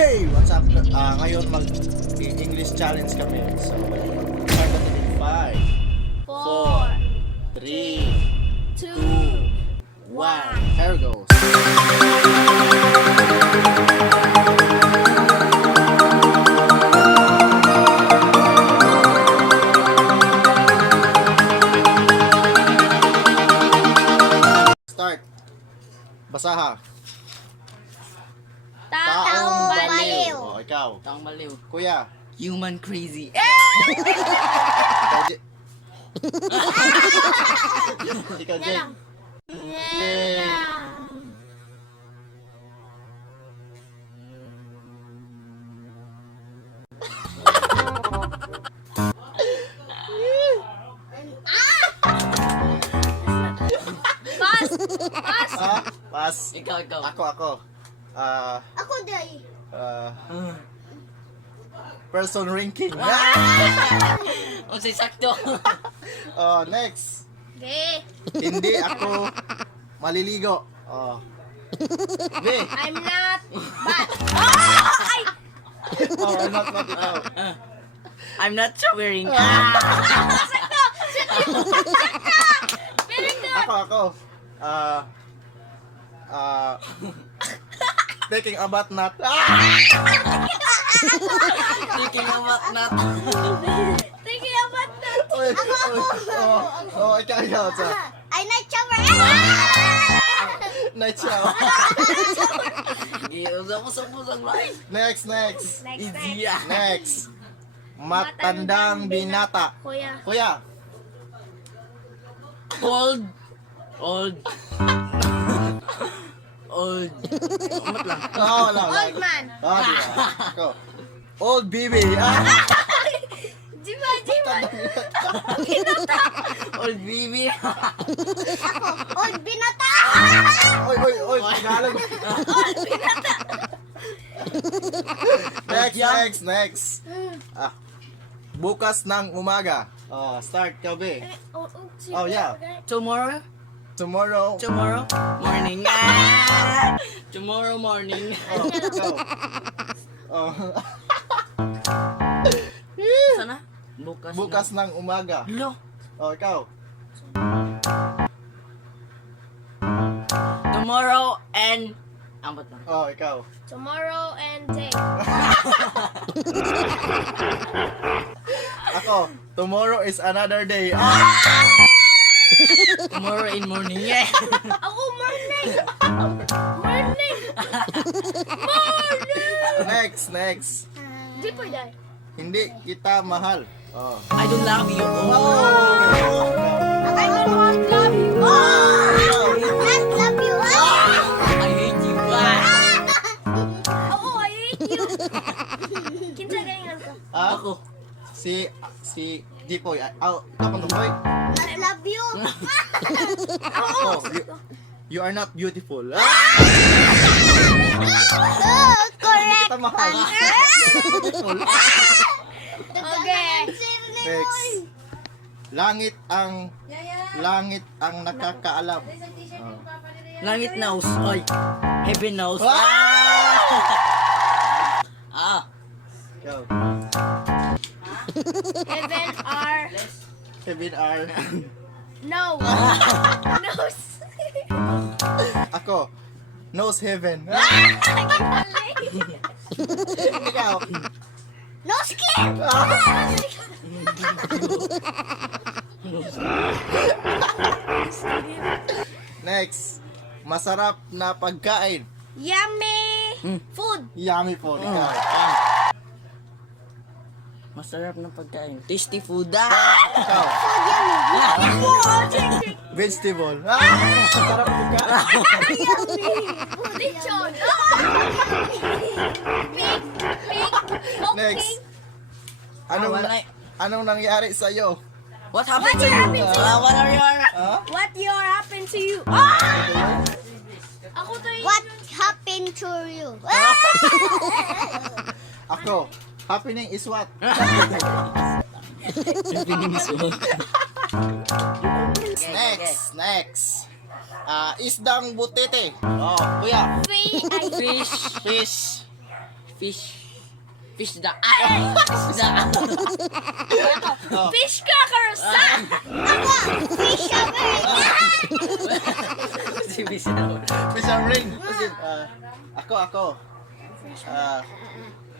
Hey! What's up? Ngayon mag-English challenge kami. So, start natin in 5, 4, 3, 2, 1. Here goes. Start. Basaha. Taong baliw. Oh, ikaw. Taong baliw. Kuya. Human crazy. Ikaw, Jake. Pass! Pass! Pas. Ikaw. Ako. Ako day. Person ranking. O say sakto. Next. Okay. Hindi ako maliligo. B. I'm not bad. I'm not ikaw. I'm not showering. Sakto! Very good! Ako. Taking a bath not. Thinking about not. Thinking about that. Ikaw. I not shower. Night shower. Usap-usap right. Next. Next. Easy ah. Next. Matandang binata. Kuya. Kuya. Old. Amat lang. Wala. Old man. Diba? Ako. Old baby. Jima. Old baby. Old binata. Oy. Tagalog. Old binata. Next. Bukas ng umaga. Start ka, be. Yeah. Tomorrow morning. Tomorrow morning. Go. Sana? Bukas ng umaga. Lo. Ikaw. Tomorrow and amat lang. Ikaw. Tomorrow and day. Ako. Tomorrow is another day. Tomorrow in morning. Yeah. Ako morning. Next. Di po day. Hindi kita mahal. I don't love you. I don't want love you. Not love you. I hate you. Oo, I hate you. Kinsa ganyan ka? Ako. Si Jipoy. Kapag boy. I love you. You are not beautiful. Correct. Kita mahal. Beautiful. Okay. Next. Langit ang nakakaalam. Langit knows. Oy. Heaven knows. Go. Heaven Kevin R. no. Nose. Ako. Knows heaven. Ikaw. No skin. Next. Masarap na pagkain. Yummy food. Yummy po. Ikaw. Masarap na pagkain. Tasty food. Ikaw. Yummy. Vegetable. Masarap na pagkain. Lechon. Pig. Next. Anong nangyari sa iyo? What happened to What you? happened to you? What are your... What your happened to you? Ako to yun. What happened to you? Ako. Happening is what? Next. Isdang butete. Kuya. Fish. Fish da. Ay! Fish crackers! Fish Si fish da. Fish and ring. Ako.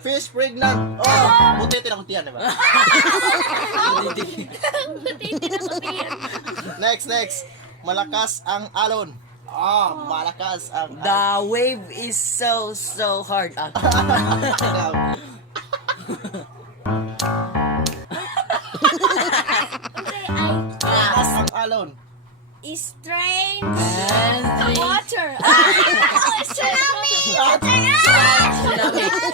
Fish pregnant. Oh, butitin ako tiyan, diba? Next. Malakas ang alon. Malakas ang alon. The wave is so hard. Malakas ang alon. Strange And water. Tsunami.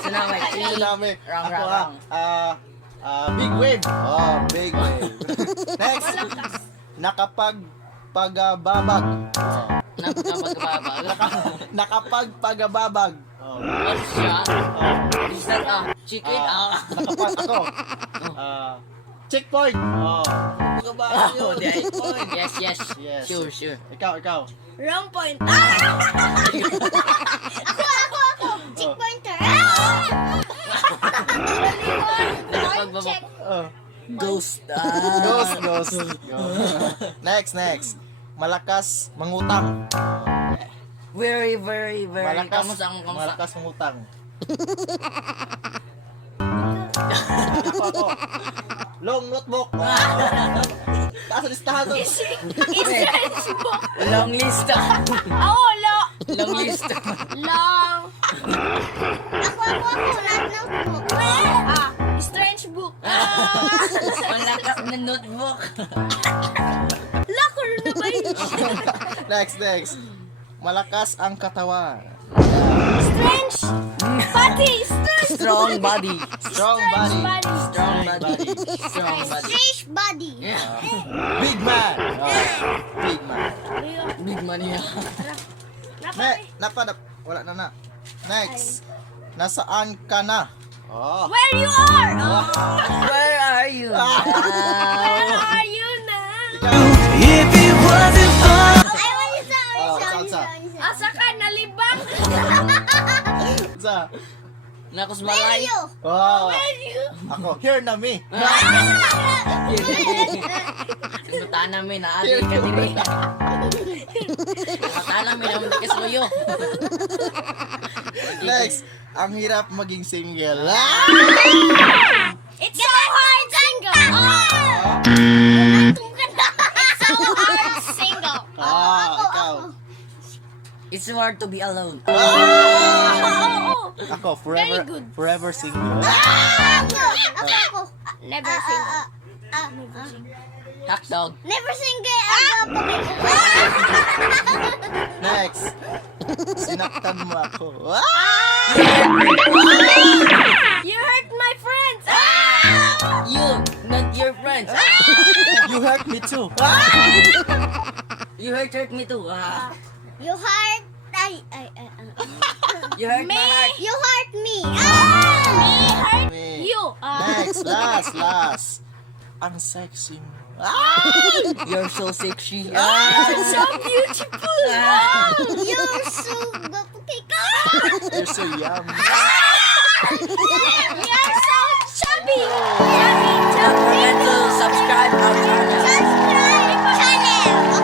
Tsunami. Tsunami. Wrong. Big wave. Big wave. Next. Nakapagpagababag. Nakapagpagababag. What siya? Is that chicken? Ako. Checkpoint. Pagababag yun. Checkpoint. Yes. Yes. Sure. Ikaw. Wrong point. Ako. Check pointer. Check. Ghost. Ghost. Next. Malakas mangutang. Very. Malakas mangutang. Ako. Long notebook. Taas ang listahan to. Strange book. Long list. Long. Long. Ako. Notebook. Strange book. Malakas na notebook. Locker na ba yun? Next. Malakas ang katawan. Strange body. Strong body. Strong body. Strange body. Big man. Big money. Wala na. Next. Nasaan ka na? Where you are? Where are you? Where are you now? If it wasn't for Ay, wala sa. Asa ka, nalibang? Sa. Nakos Where malay. you? Where you? Ako. Here na me. Mata namin na adi ka diri. Mata namin na hindi ka suyo. Next. Ang hirap maging single. It's so hard single. It's so hard single. Ikaw. It's hard to be alone. Ako, Very good. forever single. Ako. Never single. Hot dog. Never single. Next. Sinaktan mo ako. You hurt my friends. You, not your friends. You hurt me too. You hurt me too. You hurt. You hurt my heart. You hurt me. Me hurt Me. you. Next, last. Ang sexy mo. You're so sexy. So beautiful. You're so You're so yummy. You're so chubby. Don't forget to subscribe our channel. Subscribe channel.